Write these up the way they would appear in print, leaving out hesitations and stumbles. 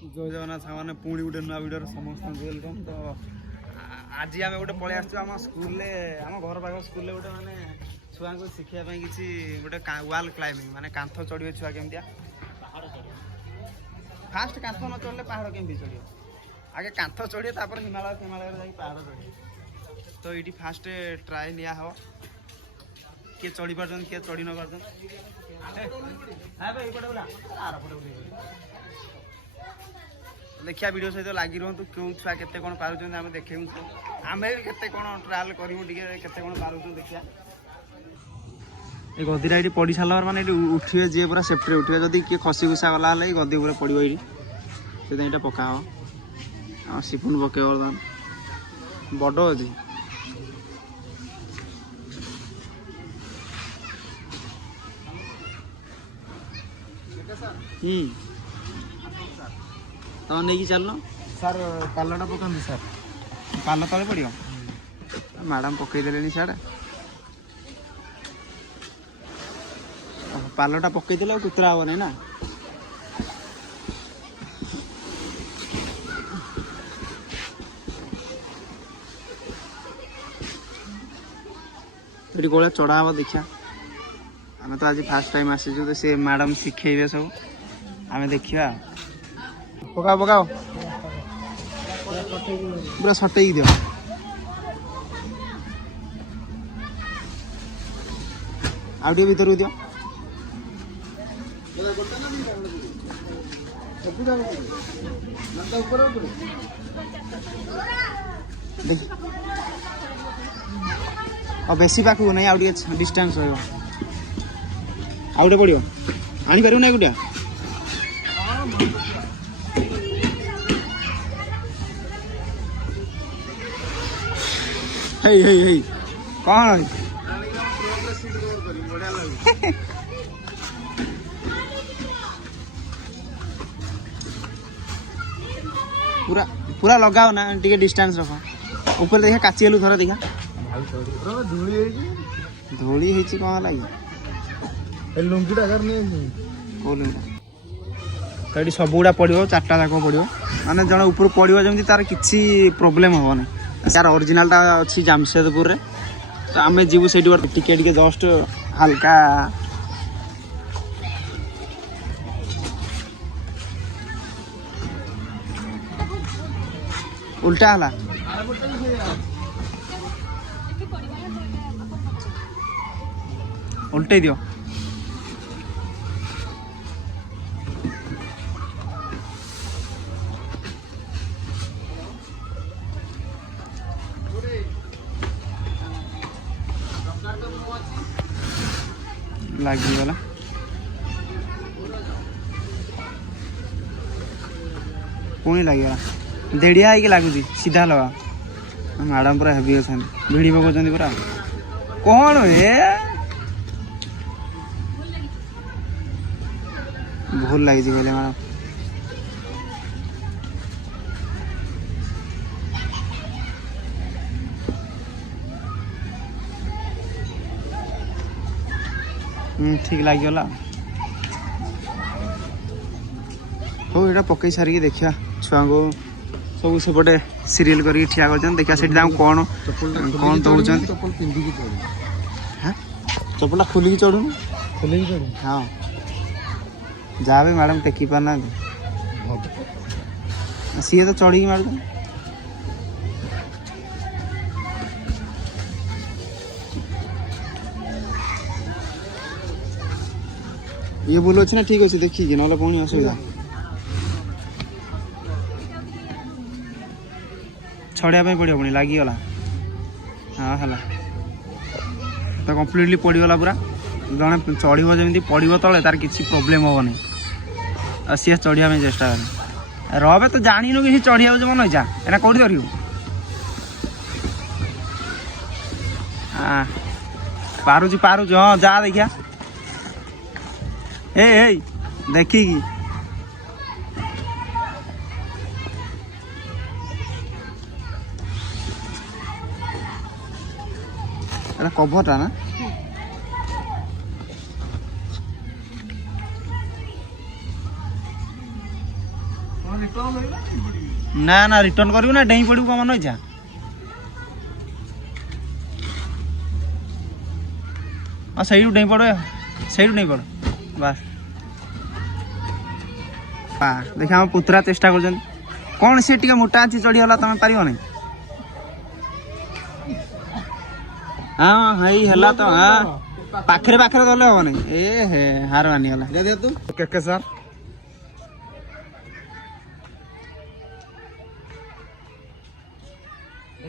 जय जगन्नाथ सामने पुणी गोटे नुआ वीडियो समस्त वेलकम। तो आज आम गोटे पलि आम स्कूल आम घर पाख स्कूल गोटे माने छुआ को शिखापी किसी गोटे वाल क्लाइंबिंग माने कांथ चढ़े छुआ केमतिया फास्ट कांथ न चढ़ले पहाड़ केमती चढ़े आगे कांथ चढ़े तापर हिमालय हिमालय जाकि पहाड़ चढ़े। तो ये फास्ट ट्राए निया हो किए चढ़ी पार्छन किए चढ़ी न पार्छन देखिया वीडियो सहित लगी रुहतु क्यों छुआ केते कौन पारुछन आम देखू आम भी केते कौन ट्रायल करूँ केते कौन पारुछन देखिया। ये गदीरा ये पड़ सारा मैंने उठे जी पूरा सेफ्टी उठे जदि किए खसी खुसा गला गदी पूरा पड़ो ये से पका हम सिपुन पके बर्तमान बड़ अच्छी तब नहीं चल सर पालटा पकाती सर पाल तले पड़ो मैडम पकईदे साढ़े पालटा पकईदे कुतरा हे ना ये गोला चढ़ा हम देखिया आम तो आज फास्ट टाइम आसीचु तो सी मैडम शिखेबे सब आम देखा पकाओ पकाओ पूरा सटे दियो आउटे भीतर दियो और बेसी पाखक नहीं आउ डिस्टेंस रहा आउटे पड़ो आनी पार ना गोटे हे हे हे कौन पूरा पूरा लगाओ ना टे डिस्टेंस रख ऊपर देखा काची गलु थर देखा धूली होती कौन लगे तो ये सब गुड़ा पड़ो चार्टा जाक पड़ो माने जन ऊपर पड़ो जमी तार किसी प्रोब्लेम हेनी यार ओरिजिनालटा अच्छी जामशेदपुर रे तो आम जीवु से टिके जस्ट हल्का उल्टा हला उल्टे दियो लगिगला पुणी लगिगला देड़िया है लगुच सीधा लगा मैडम पूरा हेवी अच्छा भिड़ी पकाउछन पूरा कौन हे भूल लगी कहले मैडम ठीक लगिगला हो यहाँ पकई सारिक देखिया छुआ को सब सेपटे सीरियल करके ठिया कर देखिया से कौन कौन दौड़ चपला खोलिकी चढ़ू हाँ जहाँ भी मैडम टेकी पारना सी तो चढ़ी मार ये भूल अच्छे ना ठीक अच्छे देखिए ना पुणी असुविधा छड़िया पड़ो पुणी लगिगला हाँ है तो कम्प्लीटली पड़गला पूरा जड़े चढ़ जमी पड़ो तले तार किसी प्रोब्लेम हेनी सी चढ़िया चेष्टा कर रे तो जानू कि चढ़िया जो मन इच्छा एना कौटी धरू हाँ पारुच पारुच हाँ जा देखिया ए देखिकी कभरटा ना ना ना रिटर्न करू ना डेई पड़ू मन इच्छा हाँ सही डेई पड़ सही नहीं पड़ बस देखिए आम पुतरा चेष्टा कर कौन सी टे मोटा अच्छी चढ़ीगला तुम पार नहीं हाँ हई है तो हाँ पाखे पाखे गले हम नहीं ए हे हार मानिगला के सर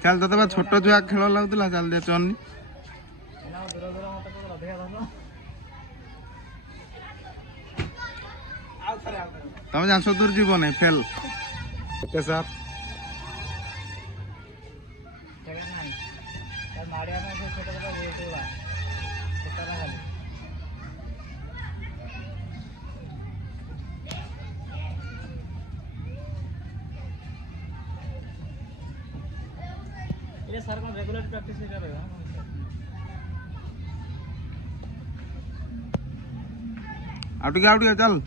चल तो छोट छुआ खेल लगुला चल दे चलनी तुम जान दूर जीव नहीं फेल ओके सर ये सर कौन रेगुलर प्रैक्टिस नहीं करेगा आउट गया चल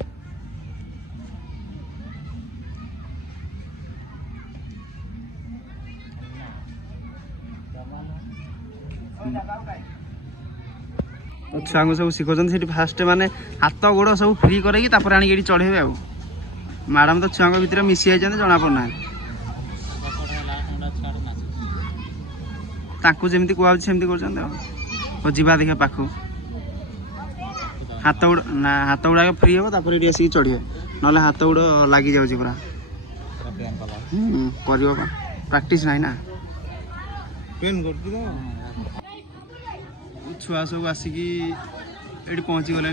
छुआ को सब शिखुन फास्ट माने हाथ गोड़ सब फ्री करके आनी चढ़ेबे आ मैडम तो छुआ भितर मिसी जाइए जना पड़ना जमी कहूँ सेमती कर जा देखिए पाख हाथ गोड़ ना हाथ गुड़ा फ्री हम तापर आसिक चढ़े ना हाथ गोड़ लगी जाऊँगी पूरा कर प्राक्टिस ना छुआ सब आसिक ये पहुँची गले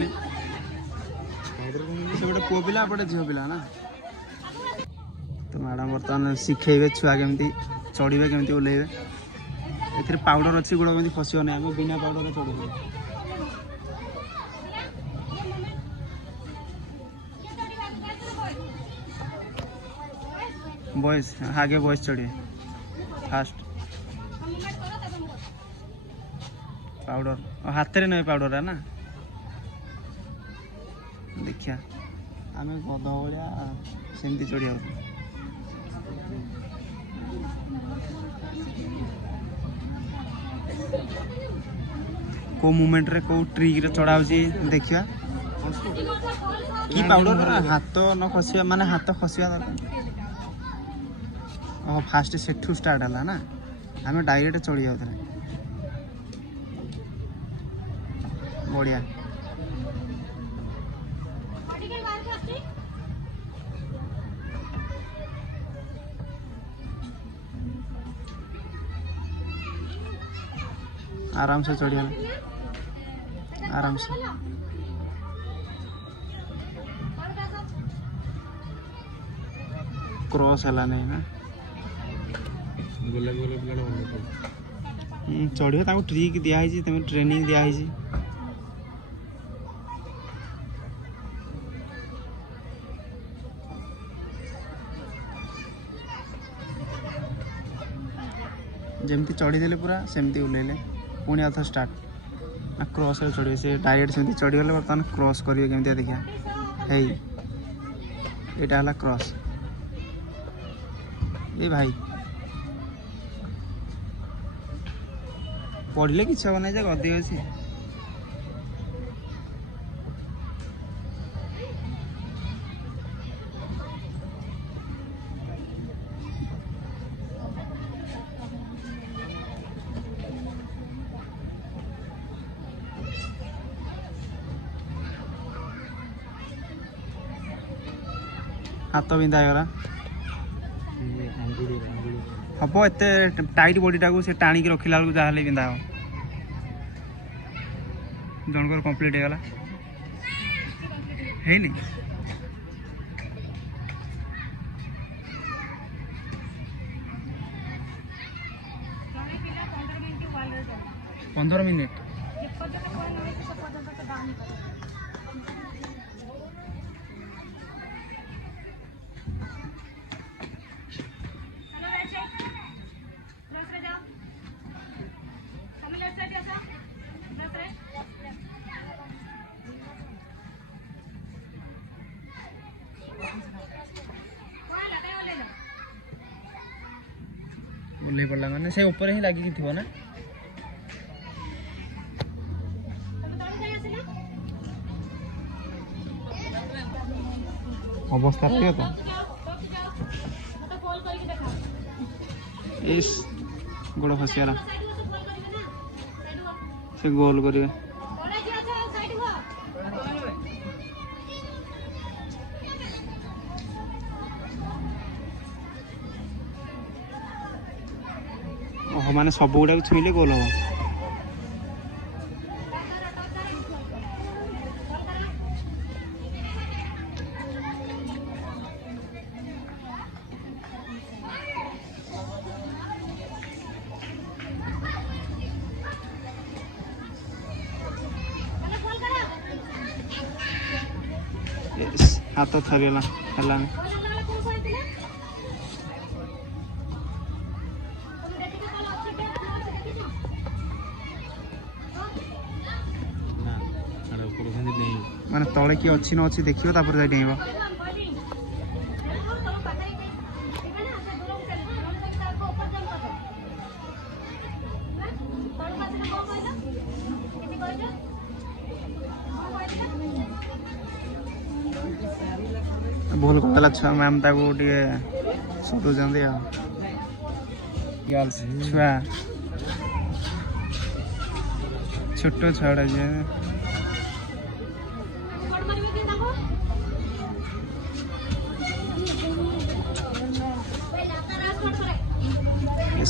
से गोटे पुओ पिला गोटे झील पिला ना तो मैडम बर्तमान शिखेबे छुआ केमती चढ़े केमती ओह्लैबे ए पाउडर अच्छी गोड़ केमती फसो ना आम बिना पाउडर चढ़े बॉयज आगे बॉयज चढ़े फास्ट पाउडर हाथ में नहीं पाउडर है ना देखिया आम गध भाया सेमती चढ़िया को मोमेंट रे को ट्रिक रे चढ़ा देखिया कि पाउडर हाथ न खसिया माने हाथ खसिया दरकार फास्ट सेठू स्टार्ट है ना आम डायरेक्ट चढ़ी जाऊँ बढ़िया आराम से चढ़िया आराम से क्रॉस है नहीं ना चढ़ ट्रिक दिखाई तुम ट्रेनिंग दिखाई जमती चढ़ीदे पूरा सेमती ओह्लैले पुणी आउ स्टार्ट ना क्रॉस चढ़े से डायरेक्ट सेमती चढ़ीगले बर्तमान क्रॉस करेंगे केमती देखिया है यहाँ है क्रॉस ये भाई पढ़ले कि हम ना गदी अच्छी हाथ बिंधा होगा हम एत टाइट बॉडीटा को से टाणी रखिला बेलू जहाँ बिंधा हम जनकर कंप्लीट होगा है 15 मिनिट ओल्हे पड़ला माने से ऊपर ही लागी कि थिबो ना अवस्था ठीक तो इस गोड़ फसियाला से गोल करिवे ओह माने सब गुडा छुईले गोल हो हाथ थरला हला माने तले कि अच्छी न अच्छी देखियो तापर जाई डेइबो भूल करदेला छुआ मैम ताको टे सुतुचंदी छुआ छोट छुआड़ा जे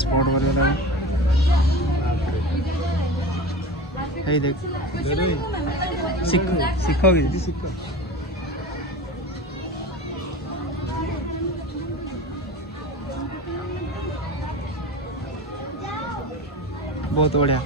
स्पॉट करला हे देख सीखो सीखोगे सीखो बहुत बढ़िया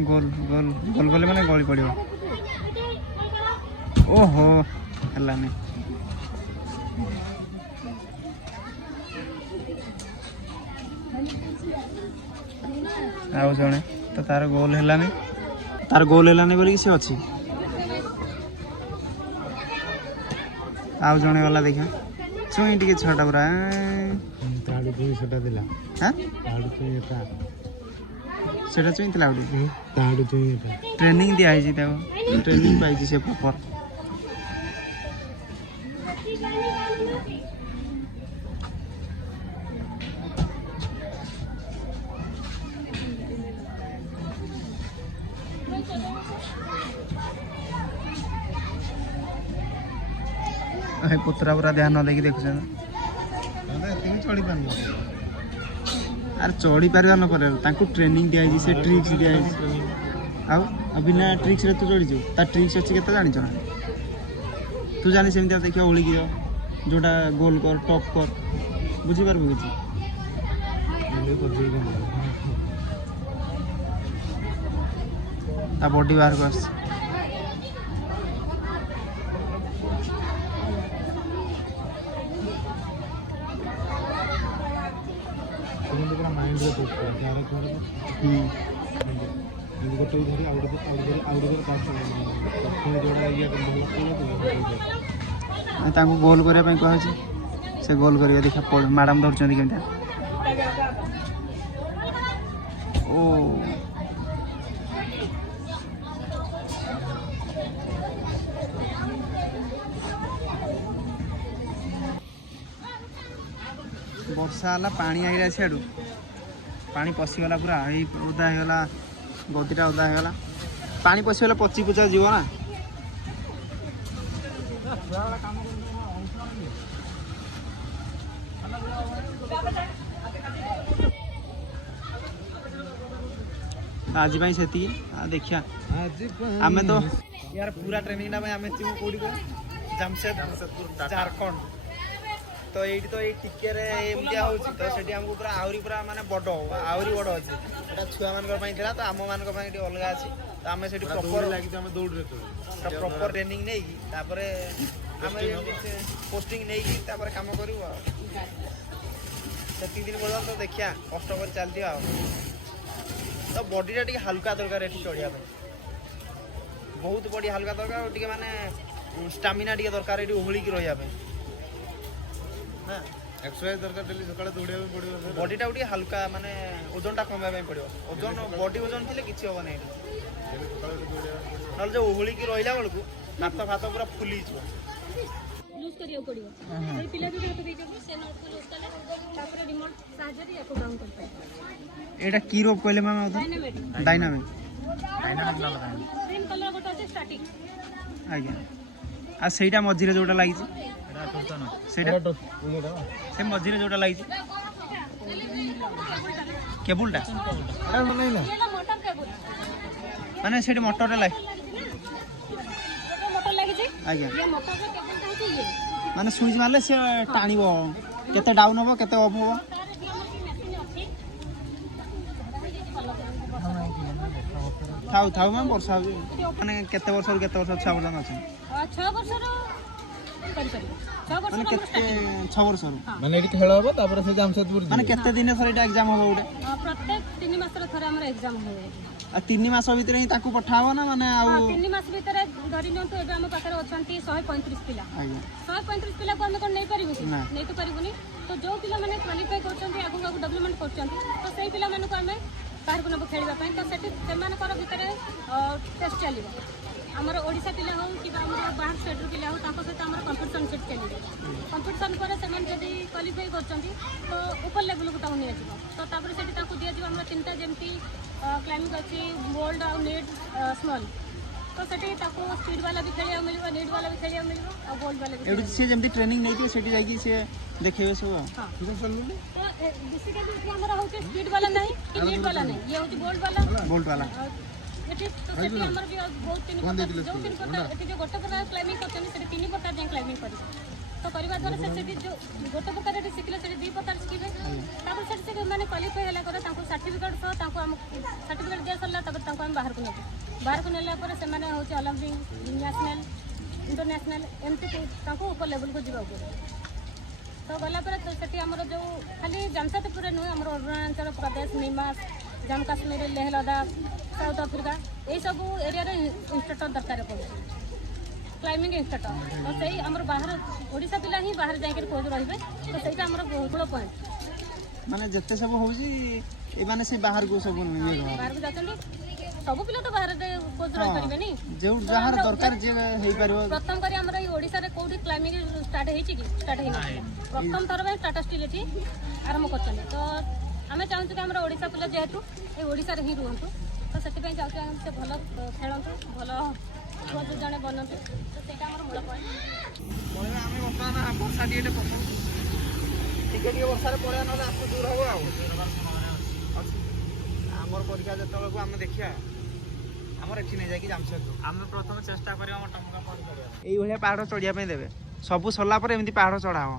गोल गोल गोल बोले माने गली पड़ो ओहो हलानी आउ जणे तो तार गोल हेलानी बोली से अच्छी आउ जणे वाला देखा चुई टिके छटा पूरा ताडू चुई छटा दिला हां ताडू चुई एटा सेटा चुई तला उडी ताडू चुई एटा ट्रेनिंग दिया है जी ताको ट्रेनिंग पाई जी से प्रॉपर पुत्रा पूरा ध्यान न देकी देखुछ चढ़ी पार आर चढ़ी पार न करे ट्रेनिंग दिया से ट्रिक्स दिया आ बिना ट्रिक्स रे तू चढ़ी जो ता ट्रिक्स अच्छी केते जानि छ तू जानि सेमती देखियो ओली गियो जोटा गोल कर टॉप कर बुझी पारबो किछि ता बॉडी बाहर को आस माइंड रे पुट कर यार कर इन गोटे धरी आउडे पास पुणी जोड़ा ये ताको गोल करया पई कहै छै से गोल करिया देखा मैडम धरछन केनता ओ वर्षा है पानी आईला सियाड़ू पानी पशिगला पूरा यही ओदा होगा गदीटा ओदा होगा पानी पशिगले पची पुचा जीव ना आज से देखिया आम तो यार पूरा ट्रेनिंग आम जमशेदपुर झारखंड तो ये तो ये टिके एमतिया हो तो सेठी हमको पूरा आहरी पूरा माने बड़ आहरी बड़ अच्छे एटा छुआ मान तो आम मान अलग अच्छे तो आम से प्रॉपर दौड़ प्रॉपर ट्रेनिंग नहीं तापर आम पोस्टिंग नहीं तापर काम करू से दिन पर्यटन तो देखिया कष्ट कर चलती तो बॉडीटा टी हल्का दरकार ये चढ़िया बहुत बॉडी हल्का दरकार टी माने स्टामिना टी दरकार ये ओहलिक रहा एक्सरसाइज दरकार डेली सकाळे दौड़िया पड़ो बॉडीटा गोटे हल्का माने ओजनटा कमाइबा पड़ो ओजन बॉडी ओजन थे किसी हम ना ना जो ओहलिक रहा बेलू हाथ फात पूरा फुली लूज करियो पड़ियो से पिला भी हाथ दे जब से नॉट को लूज करले तापर रिमोट साहाଯ୍य रे याको डाउन कर पाए एटा की रोप कहले मामा डायनामिक डायनामिक सेम कलर गोटा আছে स्टार्टिंग आज्ञा आ सेटा मझिरे जोटा लागि सेटा से मझिरे जोटा लागि केबुलटा एटा नहीं ना ये ला मोटर केबल माने सेठी मोटरटा लागि मोटर लागि छी आज्ञा ये मोटर का केबल का छी ये माने स्विच मारले से टाणीबो केते डाउन होबो केते अप होबो थाउ थाउ मैं वर्षा माने केते वर्ष केते वर्ष 6 वर्ष अछि 6 वर्ष रो करि करि 6 वर्ष माने केते 6 वर्ष माने एटी खेल होबो तापर से जमशेदपुर माने केते दिन थरे एटा एग्जाम होबो उडे प्रत्येक 3 मास रो थरे हमर एग्जाम होय आ 3 मास भीतर ही ताकू पठाबो ना माने आ 3 मास भीतर धरि नंतु एबे हम पाखरे अछंती 135 पिला आज्ञा 135 पिला को हम कोन नै परिबु कि ना। नै तो परिबुनी तो जो पिला माने क्वालिफाई करछंती आगु आगु डेवलपमेंट करछंती तो सेही पिला माने को हम बाहर को नब खेलबा पई तो सेठी सेमान कर भीतर टेस्ट चलिबो हमर ओडिसा पिला हो कि हमर बाहर स्टेट पिला हो ताको से हमर कंपटीशन सेट चलिबो कंपटीशन पर सेमान जदी क्वालिफाई करछंती तो ऊपर लेवल को ताउ निया जिवो तो तापर सेठी ताको दिया जिवो हमर तीनटा जेमती क्लाइमिंग अछि बोल्ड और नेट स्मॉल तो सेठी ताको स्पीड वाला भी खेलिया मिलबो नेट वाला भी खेलिया मिलबो और बोल्ड वाला भी एडु से जेमती ट्रेनिंग नै थी सेठी जाई से देखेबे सब हां ठीक चल तो बेसिकली कि हमरा होचे स्पीड वाला नहीं कि नेट वाला नहीं ये होचे बोल्ड वाला बोल्ट वाला एटी तो सेठी हमर भी बहुत तीन प्रकार जो तीन प्रकार एटी जो गोटे प्रकार क्लाइमिंग करछन सेठी तीन प्रकार जे क्लाइमिंग करि तो करबा द्वारा से सेठी जो गोटे प्रकार एटी सिखले सेठी दी प्रकार सिखिबे तापर सेठी से माने क्वालिफाई होला करे ताको सर्टिफिकेट सो ताको हम सर्टिफिकेट दे सरला तब ताको हम बाहर को नेला पर से माने होचे ओलंपिक नेशनल इंटरनेशनल एमती ताको ऊपर लेवल को जीवा तो गला पर तो सेठी हमर जो खाली जमशेदपुर नुहे हमर अरुणाचल प्रदेश निमास जम्मू काश्मीर लेह लद्दाख साउथ अफ्रीका ये सब एरिया रे इंस्ट्रक्टर दरकार पड़े क्लाइमिंग इंस्ट्रक्टर तो सही हमर बाहर ओडिसा पिला ही बाहर जाकर कोच रहिबे तो सेटा हमर बहुत बड़ पॉइंट माने जत्ते सब होउजी ए माने से बाहर को सब बाहर को जाचंदी सब पिला तो बाहर रे कोच रहि परिबे नी जो जहार दरकार जे हेई परबो प्रथम करी हमर ओडिसा रे कोठी क्लाइमिंग स्टार्ट हेछि कि स्टार्ट हेइ प्रथम थर बे टाटा स्टील एठी आरंभ करछन तो हमें चाहूँ कि हमारा ओडिशा पिला जेहेतु ये ओडिशा रे ही रुहंतु तो सेति चाहूँ से भल खेलतु भल कोच जने बनतु तो सेटा हमर मूल पॉइंट आमे वर्तमान वर्षा टीटे पकौ टिके टिके वर्षा रे पळया न आप दूर हो आमर परीक्षा जतबेला को आमे देखिया आमर एठी नै जाय कि जामशेदपुर आमे प्रथम चेष्टा करियो हम टमका पहाड़ चढ़िया एई भलिया पहाड़ चढ़िया पे देबे सब सरला पर एमती पहाड़ चढ़ा हो